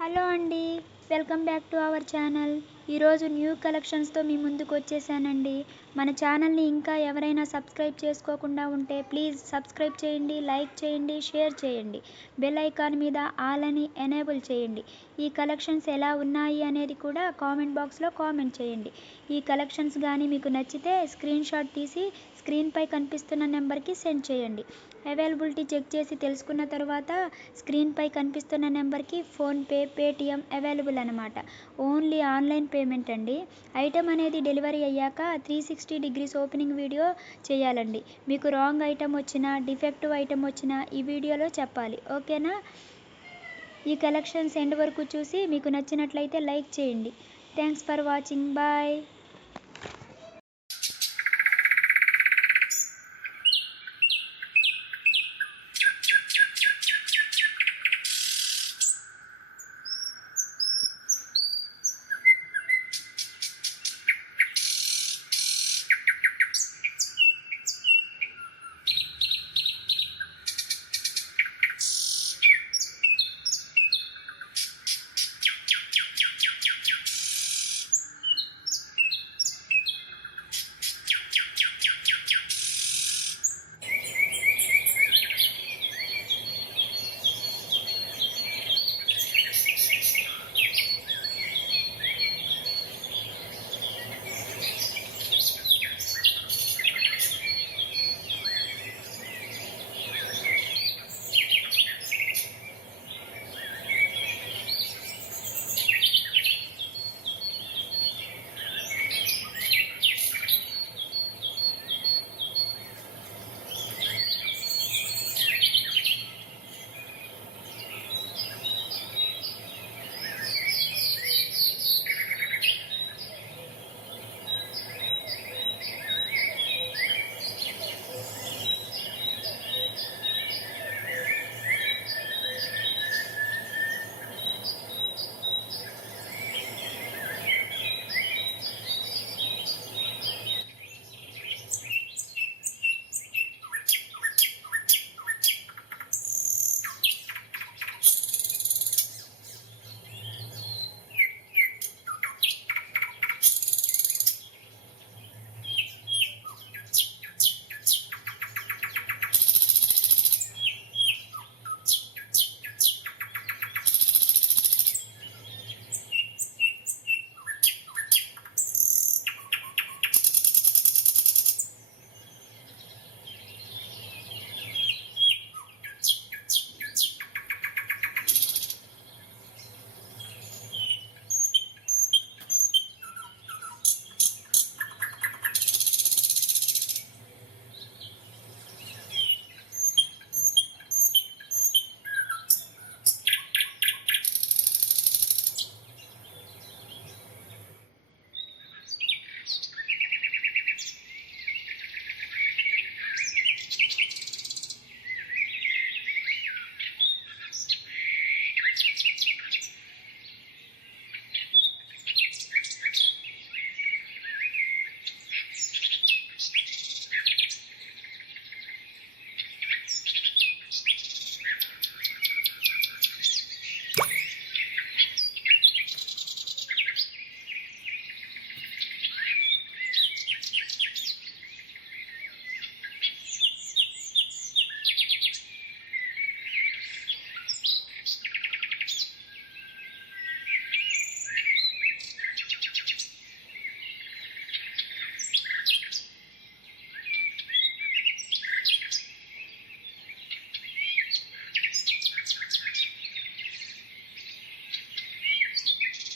Hello అండి, welcome back to our channel. ఈరోజు new కలెక్షన్స్తో మీ ముందుకు వచ్చేసానండి. మన ఛానల్ని ఇంకా ఎవరైనా సబ్స్క్రైబ్ చేసుకోకుండా ఉంటే ప్లీజ్ సబ్స్క్రైబ్ చేయండి, లైక్ చేయండి, షేర్ చేయండి. బెల్ ఐకాన్ మీద ఆల్ అని ఎనేబుల్ చేయండి. ఈ కలెక్షన్స్ ఎలా ఉన్నాయి అనేది కూడా కామెంట్ బాక్స్లో కామెంట్ చేయండి. ఈ కలెక్షన్స్ కానీ మీకు నచ్చితే స్క్రీన్ షాట్ తీసి స్క్రీన్పై కనిపిస్తున్న నెంబర్కి సెండ్ చేయండి. అవైలబిలిటీ చెక్ చేసి తెలుసుకున్న తర్వాత స్క్రీన్పై కనిపిస్తున్న నెంబర్కి ఫోన్పే, పేటిఎం అవైలబుల్ అనమాట. ఓన్లీ ఆన్లైన్ పేమెంట్ అండి. ఐటమ్ అనేది డెలివరీ అయ్యాక 360 డిగ్రీస్ ఓపెనింగ్ వీడియో చేయాలండి. మీకు రాంగ్ ఐటమ్ వచ్చినా, డిఫెక్టివ్ ఐటమ్ వచ్చినా ఈ వీడియోలో చెప్పాలి, ఓకేనా? ఈ కలెక్షన్స్ ఎండ్ వరకు చూసి మీకు నచ్చినట్లయితే లైక్ చేయండి. Thanks for watching. బాయ్.